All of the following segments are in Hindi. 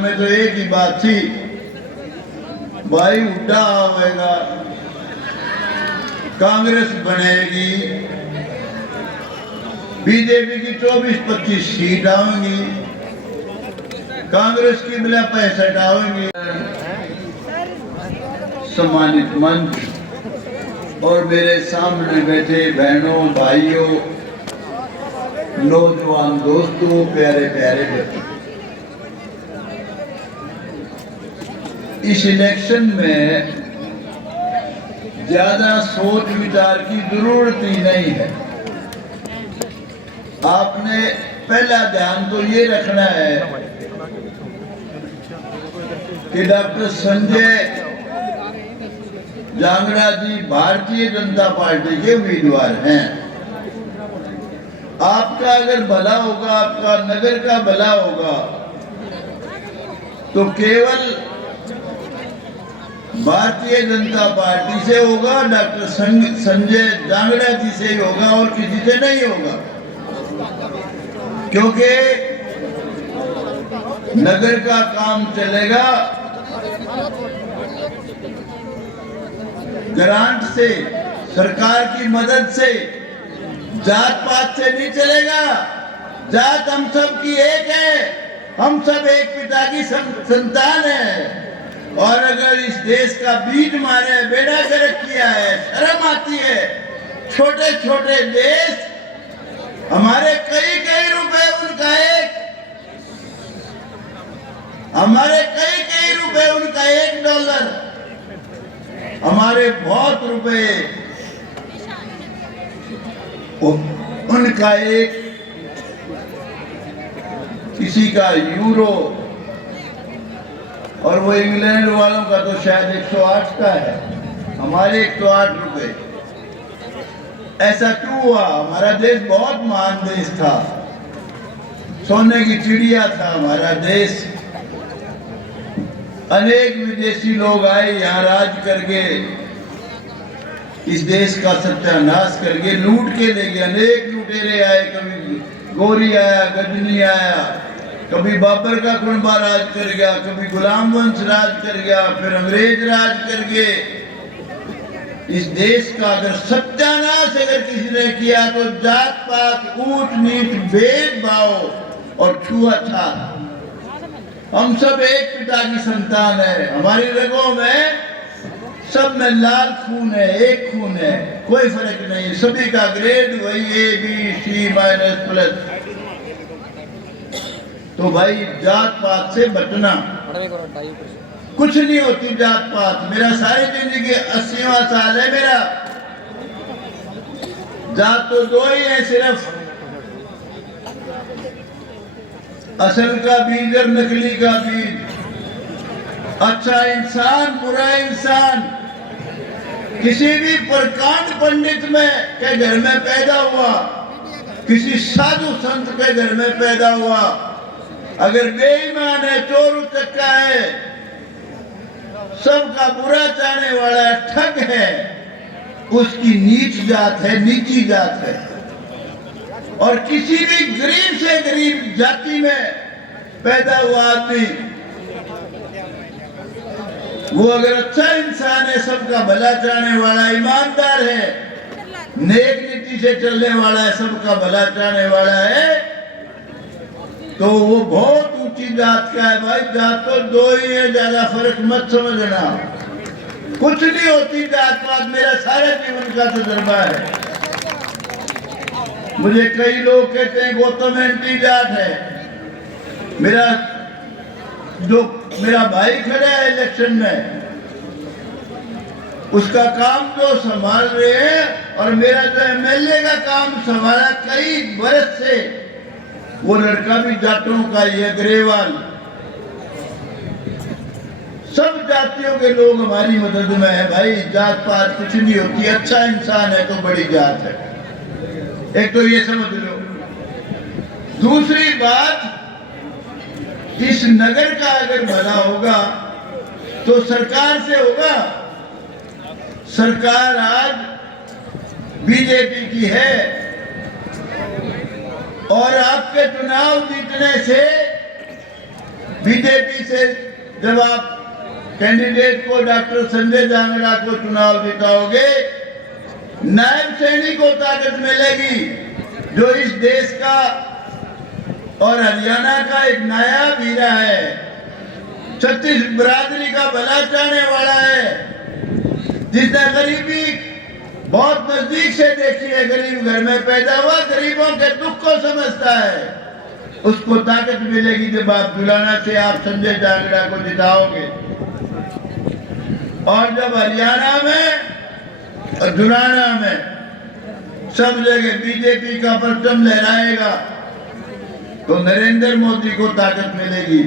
में तो एक ही बात थी, भाई उड्डा आवेगा, कांग्रेस बनेगी, बीजेपी की 24-25 सीट आएंगी, कांग्रेस की बिला 65 आएंगी। सम्मानित मंच और मेरे सामने बैठे बहनों, भाइयों, नौजवान दोस्तों, प्यारे प्यारे बच्चों, इस इलेक्शन में ज्यादा सोच विचार की जरूरत ही नहीं है। आपने पहला ध्यान तो ये रखना है कि डॉक्टर संजय जांगड़ा जी भारतीय जनता पार्टी के उम्मीदवार हैं। आपका अगर भला होगा, आपका नगर का भला होगा, तो केवल भारतीय जनता पार्टी से होगा, डॉक्टर संजय जांगड़ा जी से ही होगा और किसी से नहीं होगा। क्योंकि नगर का काम चलेगा ग्रांट से, सरकार की मदद से, जात पात से नहीं चलेगा। जात हम सब की एक है, हम सब एक पिता की संतान है। और अगर इस देश का बीज मारे, बेड़ा गर्क किया है, शर्म आती है। छोटे छोटे देश, हमारे कई रुपए उनका एक, हमारे कई रुपए उनका $1, हमारे बहुत रुपए उनका एक, किसी का यूरो, और वो इंग्लैंड वालों का तो शायद 108 का है, हमारे 108 रुपए। ऐसा क्यों हुआ? हमारा देश बहुत महान देश था, सोने की चिड़िया था हमारा देश। अनेक विदेशी लोग आए, यहाँ राज करके इस देश का सत्यानाश करके लूट के ले गए। अनेक लुटेरे आए, कभी गोरी आया, गजनी आया, कभी बाबर का कुनबा राज कर गया, कभी गुलाम वंश राज कर गया, फिर अंग्रेज राज कर गए। इस देश का अगर सत्यानाश अगर किसी ने किया तो जात पात, ऊंच नीच, भेदभाव और छुआछूत, हम सब एक पिता की संतान है। हमारी रगों में, सब में लाल खून है, एक खून है, कोई फर्क नहीं। सभी का ग्रेड वही A-B-C-+। तो भाई जात पात से बचना, कुछ नहीं होती जात पात। मेरा सारी जिंदगी 80वां साल है मेरा। जात तो दो ही है सिर्फ, असल का बीज और नकली का बीज। अच्छा इंसान, बुरा इंसान, किसी भी प्रकांड पंडित में के घर में पैदा हुआ, किसी साधु संत के घर में पैदा हुआ, अगर बेईमान है, चोर उचक्का है, सबका बुरा चाहने वाला ठग है, उसकी नीच जात है, नीची जात है। और किसी भी गरीब से गरीब जाति में पैदा हुआ आदमी, वो अगर अच्छा इंसान है, सबका भला चाहने वाला, ईमानदार है, नेक नीति से चलने वाला है, सबका भला चाहने वाला है, तो वो बहुत ऊंची जात का है। भाई जात तो दो ही है, ज्यादा फर्क मत समझना। कुछ नहीं होती जात पात, मेरा सारे जीवन का तजुर्बा है। मुझे कई लोग कहते हैं गौतम एंटी जाट है। मेरा भाई खड़ा है इलेक्शन में, उसका काम जो संभाल रहे हैं, और मेरा जो MLA का काम संभाला कई बरस से, वो लड़का भी जाटों का ही है, ग्रेवाल। सब जातियों के लोग हमारी मदद में है। भाई जात पात कुछ नहीं होती, अच्छा इंसान है तो बड़ी जात है। एक तो ये समझ लो। दूसरी बात, इस नगर का अगर भला होगा तो सरकार से होगा। सरकार आज बीजेपी की है, और आपके चुनाव जीतने से बीजेपी से जब आप कैंडिडेट को डॉक्टर संजय जांगड़ा को चुनाव जिताओगे, नायब सैनी को ताकत मिलेगी, जो इस देश का और हरियाणा का एक नया वीरा है, छत्तीस बिरादरी का भला चाहने वाला है, जिसने गरीबी बहुत नजदीक से देखी है, गरीब घर में पैदा हुआ, गरीबों के दुख को समझता है, उसको ताकत मिलेगी जब आप जुलाना से आप संजय जांगड़ा को जिताओगे। और जब हरियाणा में और जुलाना में सब जगह बीजेपी का परचम लहराएगा तो नरेंद्र मोदी को ताकत मिलेगी।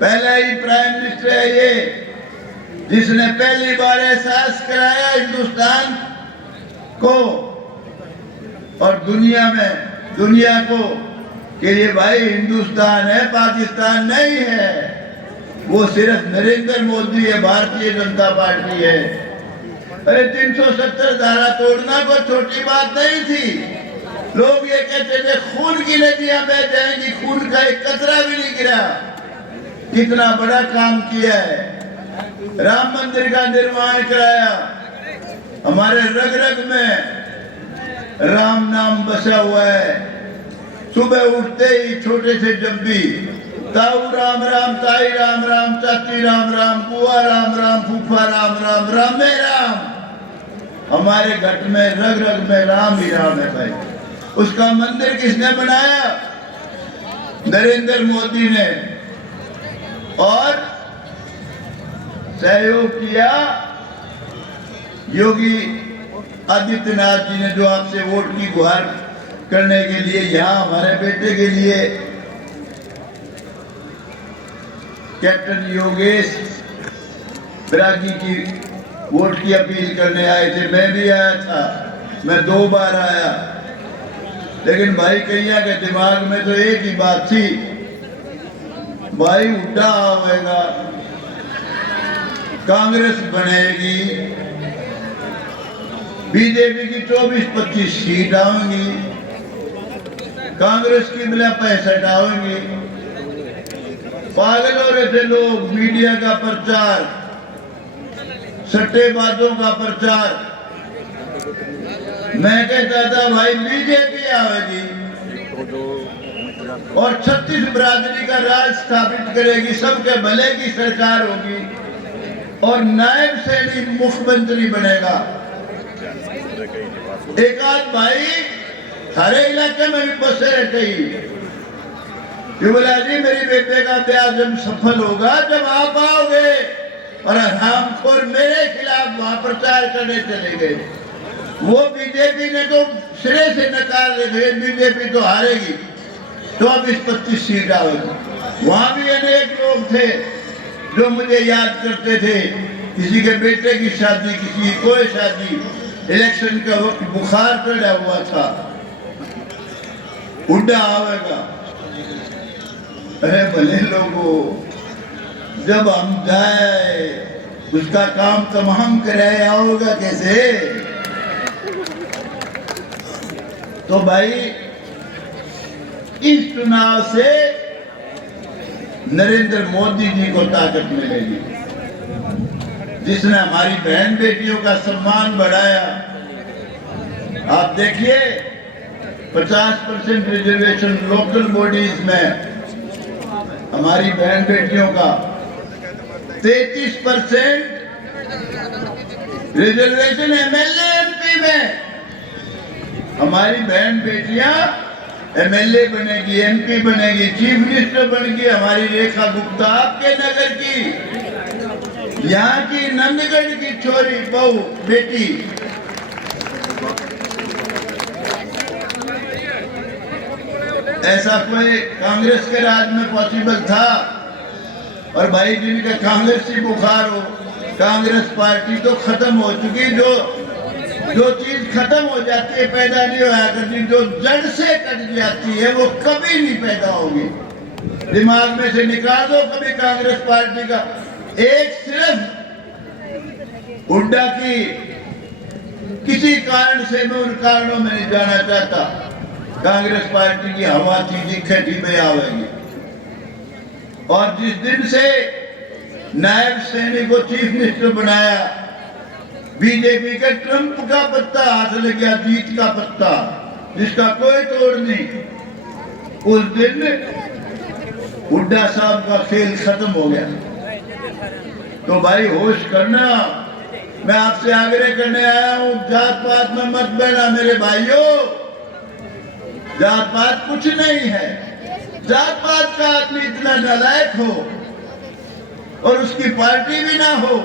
पहला ही प्राइम मिनिस्टर है ये, जिसने पहली बार एहसास कराया हिंदुस्तान को और दुनिया को कि ये भाई हिंदुस्तान है, पाकिस्तान नहीं है, वो सिर्फ नरेंद्र मोदी है, भारतीय जनता पार्टी है। अरे 370 धारा तोड़ना कोई छोटी बात नहीं थी। लोग ये कहते थे खून की नदियां बह जाएंगी, खून का एक कतरा भी नहीं गिरा। कितना बड़ा काम किया है, राम मंदिर का निर्माण कराया, हमारे रग रग में राम नाम बसा हुआ है। सुबह उठते ही छोटे से जब्बी ताऊ राम राम, ताई राम राम, चाची राम राम, बुआ राम राम, फूफा राम राम, रामे राम। हमारे घट में रग रग में राम ही राम है भाई। उसका मंदिर किसने बनाया? नरेंद्र मोदी ने। और सहयोग किया योगी आदित्यनाथ जी ने, जो आपसे वोट की गुहार करने के लिए यहाँ हमारे बेटे के लिए कैप्टन योगेश बैरागी की वोट की अपील करने आए थे। मैं भी आया था, मैं 2 बार आया, लेकिन भाई कहिया के दिमाग में तो एक ही बात थी, भाई उड्डा आवेगा, कांग्रेस बनेगी, बीजेपी की 24-25 सीट आएंगी, कांग्रेस की बिना 65 आएंगी। पागल हो रहे थे लोग, मीडिया का प्रचार, सट्टेबाजों का प्रचार। मैं कहता था भाई बीजेपी आएगी और 36 बिरादरी का राज स्थापित करेगी, सबके भले की सरकार होगी और नायब सैनी मुख्यमंत्री बनेगा। एक आध भाई सारे इलाके में भी बसे रहते ही, बोला जी मेरी बेटे का ब्याह जब सफल होगा जब आप आओगे, और हरामखोर मेरे खिलाफ वहां प्रचार करने चले गए। वो बीजेपी ने तो सिरे से नकार दिए, बीजेपी तो हारेगी, 24-25 सीट आएगी। वहां भी अनेक लोग थे जो मुझे याद करते थे, किसी के बेटे की शादी, किसी की कोई शादी, इलेक्शन का वक्त बुखार चढ़ा हुआ था, उड्डा आवेगा। अरे भले लोगों, जब हम जाए उसका काम तमाम कराए आओगा कैसे? तो भाई इस चुनाव से नरेंद्र मोदी जी को ताकत मिलेगी, जिसने हमारी बहन बेटियों का सम्मान बढ़ाया। आप देखिए 50% रिजर्वेशन लोकल बॉडीज में हमारी बहन बेटियों का, 33% रिजर्वेशन एमएलए एमपी में। हमारी बहन बेटियां एमएलए बनेगी, एमपी बनेगी, चीफ मिनिस्टर बनेगी। हमारी रेखा गुप्ता आपके नगर की, यहाँ की नंदगढ़ की छोरी बहू बेटी, ऐसा कोई कांग्रेस के राज में पॉसिबल था? और भाई जिनका कांग्रेसी बुखार हो, कांग्रेस पार्टी तो खत्म हो चुकी। जो चीज खत्म हो जाती है पैदा नहीं होया करती, जो जड़ से कट जाती है वो कभी नहीं पैदा होगी। दिमाग में से निकाल दो कभी कांग्रेस पार्टी का एक सिर्फ हुड्डा की, किसी कारण से मैं उन कारणों में नहीं जाना चाहता। कांग्रेस पार्टी की हवा थी दिखे थी में आवेगी। और जिस दिन से नायब सैनी को चीफ मिनिस्टर बनाया, बीजेपी के ट्रंप का पत्ता हाथ लग गया, जीत का पत्ता जिसका कोई तोड़ नहीं। उस दिन हुड्डा साहब का खेल खत्म हो गया। तो भाई होश करना, मैं आपसे आग्रह करने आया हूं, जात पात में मत बहना मेरे भाइयों। जात पात कुछ नहीं है। जात पात का आदमी इतना नालायक हो और उसकी पार्टी भी ना हो,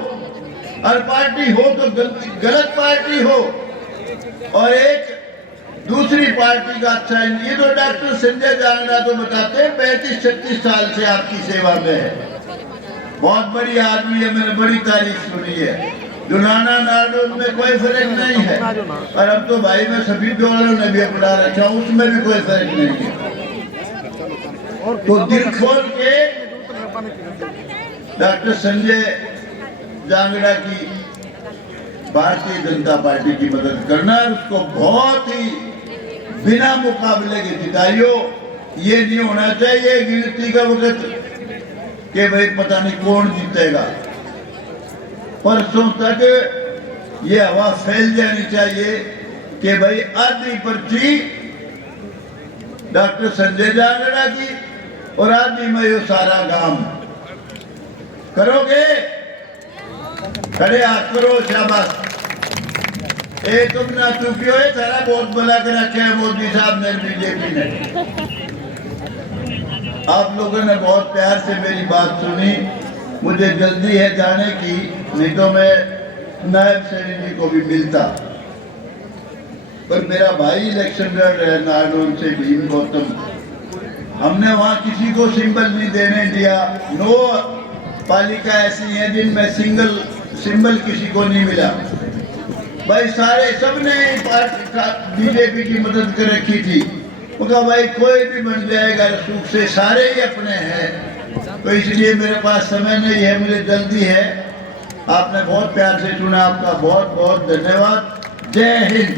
और पार्टी हो तो गलत पार्टी हो, और एक दूसरी पार्टी का अच्छा है। ये तो डॉक्टर संजय जांगड़ा तो बताते हैं 35-36 साल से आपकी सेवा में है, बहुत बड़ी आदमी है, मैंने बड़ी तारीफ सुनी है। दुलाना नाडोल में कोई फर्क नहीं है, और अब तो भाई मैं सभी डोलों ने भी अपना रखा, उसमें भी कोई फर्क नहीं है। तो दिल खोल के डॉक्टर संजय जांगड़ा की भारतीय जनता पार्टी की मदद करना, उसको बहुत ही बिना मुकाबले के जिताइयो। ये नहीं होना चाहिए गिनती का वक्त कि भाई पता नहीं कौन जीतेगा। परसों तक ये हवा फैल जानी चाहिए कि भाई आधी पर्ची डॉक्टर संजय जांगड़ा की और आधी में ये सारा काम करोगे। खड़े हाथ करो, शाबाश। ए तुम ना चुपियो, है सारा बहुत भला कर रखे है मोदी साहब ने, बीजेपी ने। आप लोगों ने बहुत प्यार से मेरी बात सुनी। मुझे जल्दी है जाने की, नहीं तो मैं नायब सैनी जी को भी मिलता, पर मेरा भाई इलेक्शन लड़ रहा है नारनौल से भीम गौतम। हमने वहां किसी को सिंबल नहीं देने दिया। 9 पालिका ऐसी हैं जिनमें सिंगल सिंबल किसी को नहीं मिला। भाई सारे सबने बीजेपी की मदद कर रखी थी। उनका भाई कोई भी बन जाएगा सुख से, सारे ही अपने हैं। तो इसलिए मेरे पास समय नहीं है, मुझे जल्दी है। आपने बहुत प्यार से सुना, आपका बहुत बहुत धन्यवाद। जय हिंद।